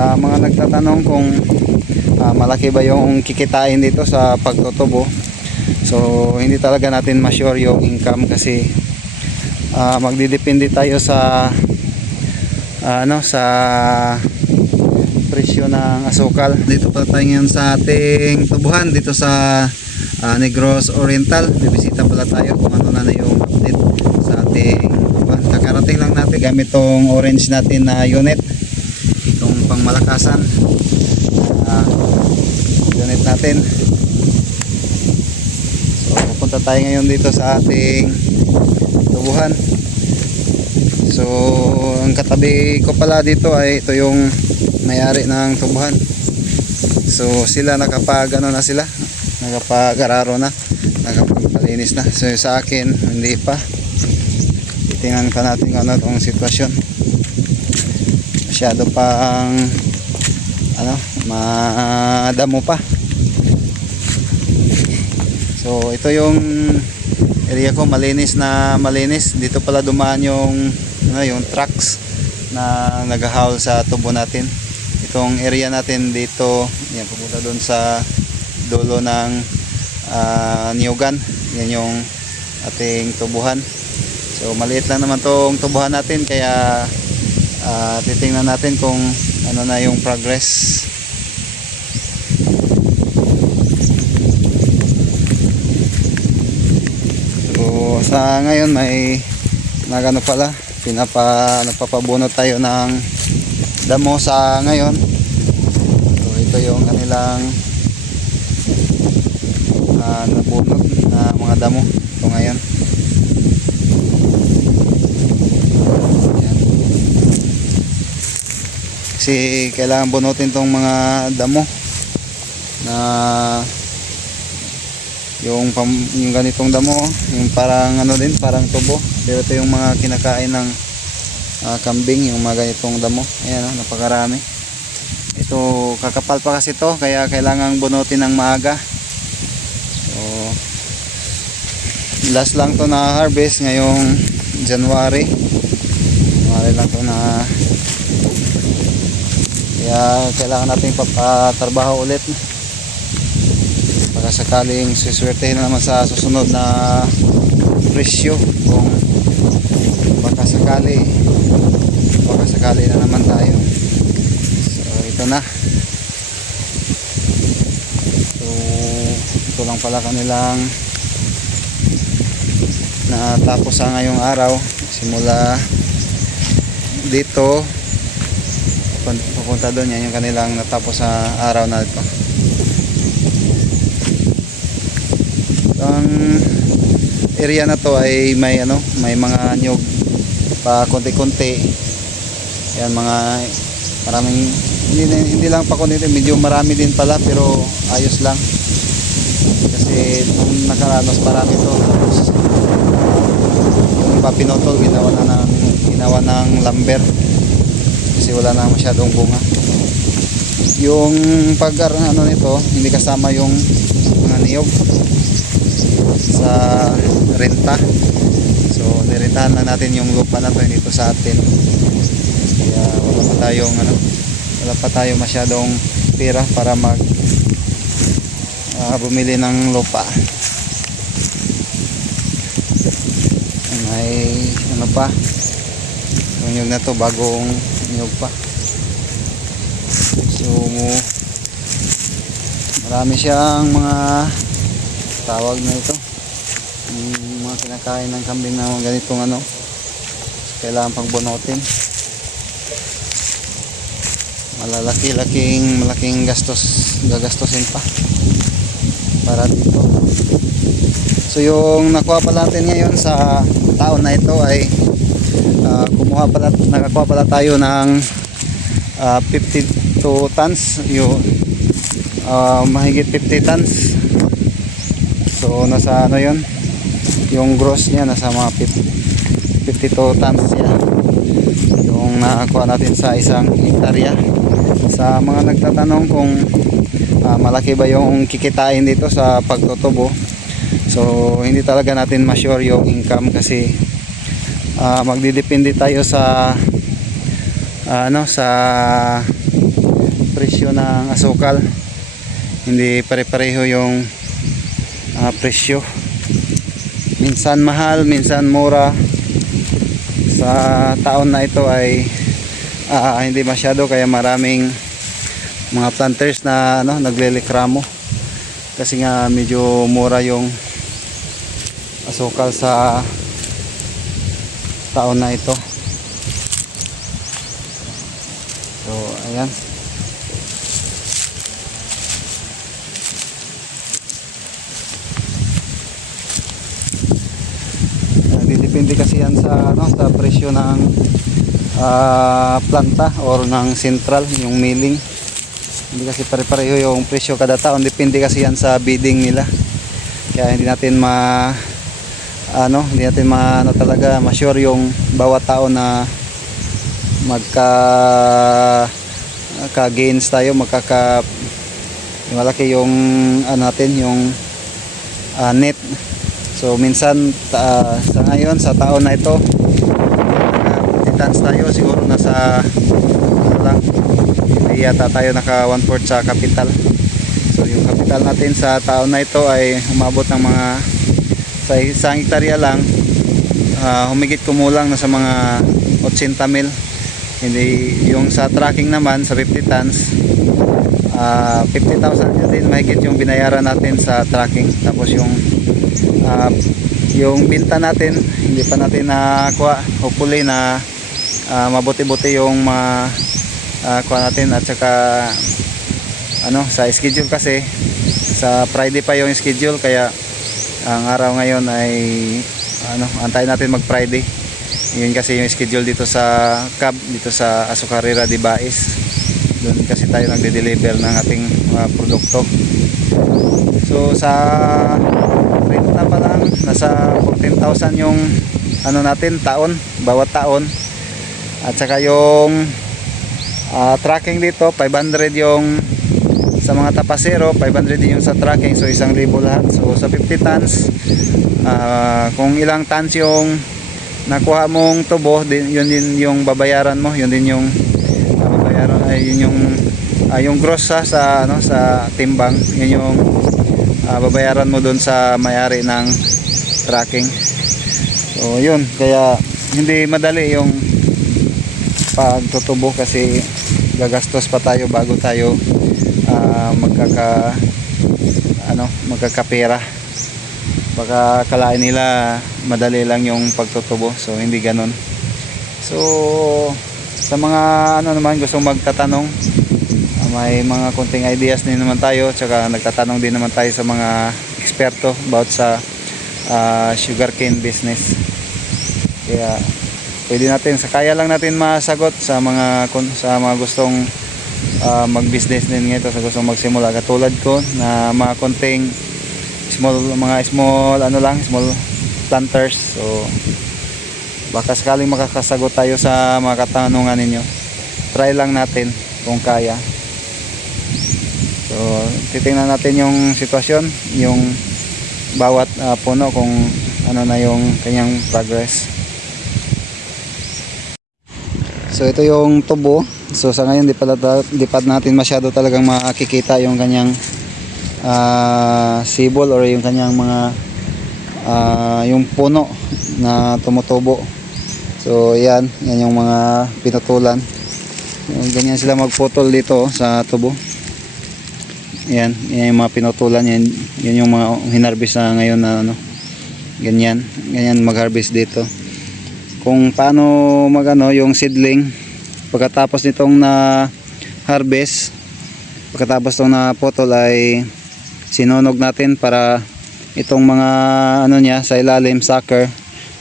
Sa mga nagtatanong kung malaki ba yung kikitain dito sa pagtutubo, so hindi talaga natin ma-sure yung income kasi magdidepende tayo sa sa presyo ng asukal. Dito pa tayo ngayon sa ating tubuhan dito sa Negros Oriental. Bibisita pala tayo kung ano na yung update sa ating tubuhan. Kakarating lang natin gamit tong orange natin na unit, itong pangmalakasan unit natin. So pupunta tayo ngayon dito sa ating tubuhan. So ang katabi ko pala dito ay ito yung may-ari ng tubuhan. So sila nakapag-araro na, nakapagpalinis na. So sa akin hindi pa. Titingnan pa natin kung ano itong sitwasyon. Masyado pa ang madamo pa. So ito yung area ko, malinis na malinis. Dito pala dumaan yung yung trucks na nag-haul sa tubo natin. Itong area natin dito, yan, pupunta doon sa dulo ng Niyugan. Yan yung ating tubuhan. So maliit lang naman tong tubuhan natin, kaya titingnan natin kung ano na yung progress. So sa ngayon may nagano pala, nagpapabunot tayo ng damo sa ngayon. So ito yung kanilang nabunot na mga damo ito ngayon. Yan. Kasi kailangan bunutin tong mga damo na yung ganitong damo, yung parang parang tubo, pero ito yung mga kinakain ng kambing, yung mga ganitong damo. Ayan, napakarami. Ito kakapal pa kasi to, kaya kailangan bunutin ng maaga. So last lang to na harvest ngayong January lang to na, kaya kailangan natin papatrabaho ulit. Baka sakaling suswertehin na naman sa susunod na presyo, kung baka sakali na naman tayo. So ito na. So ito lang pala kanilang natapos sa ngayong araw. Simula dito papunta doon, yan yung kanilang natapos sa araw na ito. Ang area na to ay may mga nyug pa konti-konti. Yan, maraming hindi lang pa konti, medyo marami din pala, pero ayos lang. Kasi nung nakaraan mas marami to. Tapos yung iba pinotol, ginawa ng lumber kasi wala na masyadong bunga. Yung nito, hindi kasama yung mga niyog sa renta. So nirentahan na natin yung lupa na to dito sa atin, kaya wala pa tayong masyadong pera para bumili ng lupa. May yung nyug na to, bagong nyug pa. So marami siyang mga tawag na ito, mga kinakain ng kambing na mga ganitong kailangan pang bunutin. Malaking gagastusin pa para dito. So yung nakuha pala natin ngayon sa taon na ito ay nakakuha pala tayo ng 52 tons, yung mahigit 50 tons. So nasa yun, yung gross niya nasa mga 52 tons yan yung nakakuha natin sa isang hektarya. Sa mga nagtatanong kung malaki ba yung kikitain dito sa pagtutubo, so hindi talaga natin ma-sure yung income kasi magdidepende tayo sa presyo ng asukal. Hindi pare-pareho yung presyo. Minsan mahal, minsan mura. Sa taon na ito ay hindi masyado, kaya maraming mga planters na naglilikramo kasi nga medyo mura yung asukal sa taon na ito. So ayan, depende kasi yan sa sa presyo ng planta or ng central, yung milling. Hindi kasi pare-pareho yung presyo kada taon, depende kasi yan sa bidding nila. Kaya hindi natin talaga ma-sure yung bawat taon na gains tayo, malaki yung natin yung net. So minsan sa ngayon sa taon na ito tons tayo, siguro nasa lang, hindi yata tayo naka 1/4 sa capital. So yung capital natin sa taon na ito ay umabot ng mga sa isang hektarya lang, humigit kumulang na sa mga 80,000. Hindi yung sa tracking naman sa 50 tons, 50,000 yun din mahigit yung binayaran natin sa tracking. Tapos yung binta natin hindi pa natin nakuha, hopefully na mabuti-buti yung kuha natin. At saka sa schedule, kasi sa Friday pa yung schedule, kaya ang araw ngayon ay antayin natin mag Friday. Yun kasi yung schedule dito sa CAB, dito sa Azucarera de Bais. Doon kasi tayo nagde-deliver ng ating mga produkto. So sa renta pa lang nasa 14,000 yung natin taon, bawat taon. At saka yung tracking dito 500 yung sa mga tapasero, 500 din yung sa tracking, so 1,000 lahat. So sa 50 tons, kung ilang tons yung nakuha mong tubo, yun din yung babayaran mo, yun din yung babayaran, ay yun yung gross sa timbang, yun yung babayaran mo doon sa may-ari ng tracking. So yun, kaya hindi madali yung pagtutubo kasi gagastos pa tayo bago tayo magkakapera. Baka kalain nila madali lang yung pagtutubo, so hindi ganun. So sa mga naman gusto magtatanong, may mga konting ideas din naman tayo, tsaka nagtatanong din naman tayo sa mga eksperto about sa sugarcane business. Kaya pwede natin, kaya lang natin masagot sa mga gustong mag-business din ngito, sa gustong magsimula katulad ko na mga konting small planters. So baka sakaling makakasagot tayo sa mga katanungan ninyo. Try lang natin kung kaya. So titingnan natin yung sitwasyon, yung bawat puno, kung ano na yung kanyang progress. So ito yung tubo. So sa ngayon di pa natin masyado talagang makikita yung kanyang sibol or yung kanyang mga yung puno na tumutubo. So yan yung mga pinutulan. Ganyan sila magputol dito sa tubo. Yan yung mga pinutulan, yan yung mga hinarvest na ngayon na ganyan mag-harvest dito. Kung paano yung seedling pagkatapos nitong na harvest, pagkatapos itong na putol ay sinunog natin para itong mga niya sa ilalim, sucker,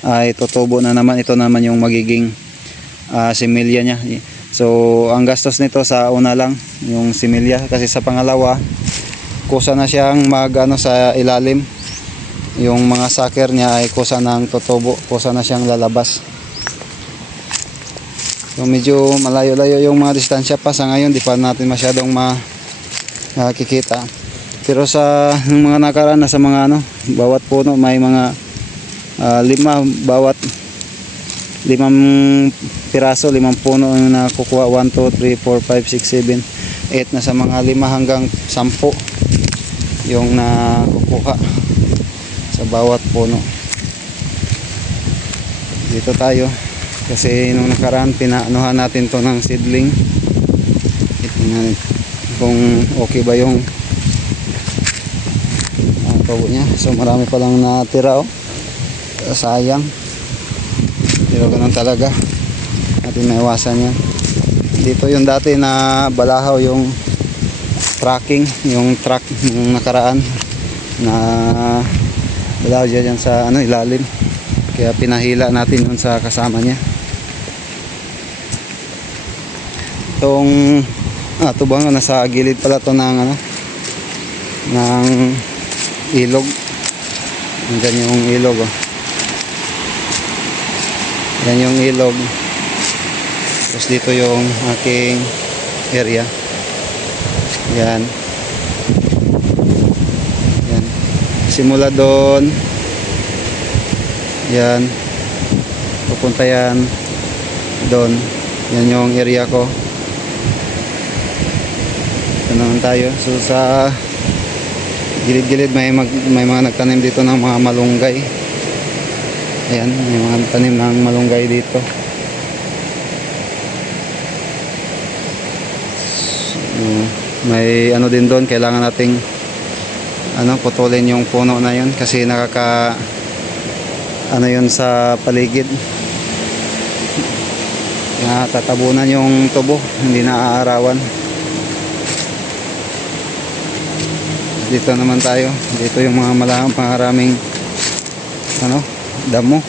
ay tutubo na naman. Ito naman yung magiging similya niya. So ang gastos nito sa una lang yung similya, kasi sa pangalawa kusa na siyang sa ilalim. Yung mga sucker niya ay kusa ng tutubo, kusa na siyang lalabas. So medyo malayo-layo yung mga distansya pa sa ngayon, di pa natin masyadong makikita. Pero sa mga nakaraan na sa mga bawat puno may mga 5 piraso, 5 puno yung nakukuha. 1, 2, 3, 4, 5, 6, 8 na sa mga 5 hanggang 10 yung nakukuha sa bawat puno. Dito tayo kasi nung nakaraan pinaanuhan natin to ng seedling. Tingnan kung okay ba yung tubo niya. So marami pa lang natira, oh. Sayang, pero ganun talaga, natin maiwasan yan. Dito yung dati na balahaw yung tracking, yung truck yung nakaraan na balahaw dyan sa ilalim, kaya pinahila natin yun sa kasama niya. Itong ito ba nga nasa gilid pala to ng ng ilog. Andyan yung ilog, oh. Yan yung ilog. Tapos dito yung aking area. Yan. Yan. Simula doon. Yan. Pupunta yan doon. Yan yung area ko. Ito naman tayo. So sa gilid-gilid may mga nagtanim dito ng mga malunggay. Ayan, may mga tanim ng malunggay dito. So, may din doon, kailangan nating putulin yung puno na yun kasi yun sa paligid. Tatabunan yung tubo, hindi na aarawan. Dito naman tayo. Dito yung mga maraming damo.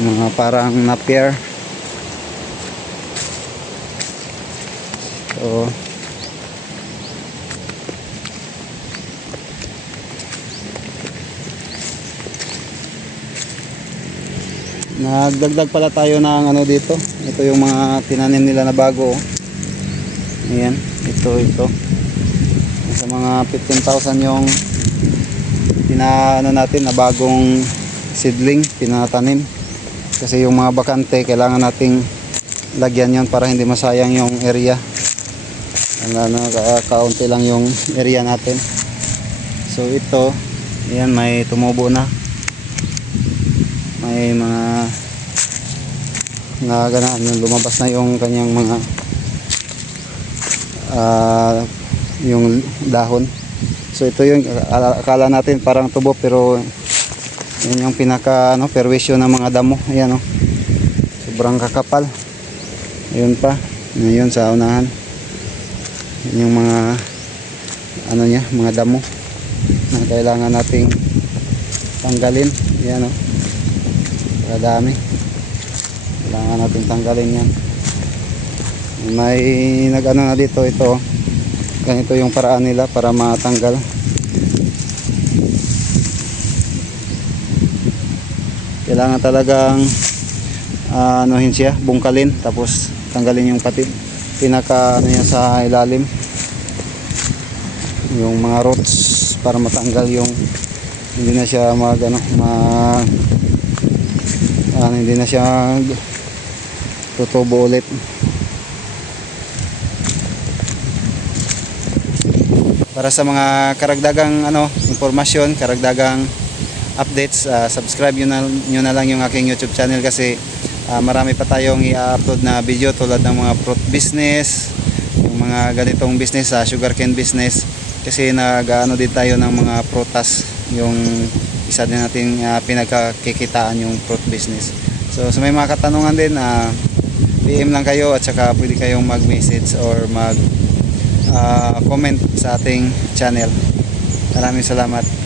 Mga parang napier. So nagdagdag pala tayo ng dito. Ito yung mga tinanim nila na bago, oh. Ayan, ito sa mga 15,000 yung natin na bagong seedling tinatanim, kasi yung mga bakante kailangan nating lagyan yon para hindi masayang yung area. Kaunti lang yung area natin. So ito, ayan, may tumubo na, may mga lumabas na yung kanyang mga yung dahon. So ito yung akala natin parang tubo, pero yan yung pinaka perwisyo ng mga damo. Ayan, oh. Sobrang kakapal. Ayun pa. Ayun sa unahan. Yan yung mga mga damo na kailangan nating tanggalin. Ayan, oh. Kadami. Kailangan nating tanggalin yan. May na dito, ito. Ganito yung paraan nila para matanggal. Kailangan talagang siya, bungkalin, tapos tanggalin yung pinaka yan sa ilalim, yung mga roots, para matanggal yung hindi na siya hindi na siya tutubo ulit. Para sa mga karagdagang impormasyon, karagdagang updates, subscribe nyo na lang yung aking YouTube channel, kasi marami pa tayong i-upload na video tulad ng mga fruit business, yung mga ganitong business, sugarcane business, kasi din tayo ng mga prutas, yung isa din natin pinagkakikitaan yung fruit business. So may mga katanungan din, PM lang kayo, at saka pwede kayong mag-message or comment sa ating channel. Maraming salamat.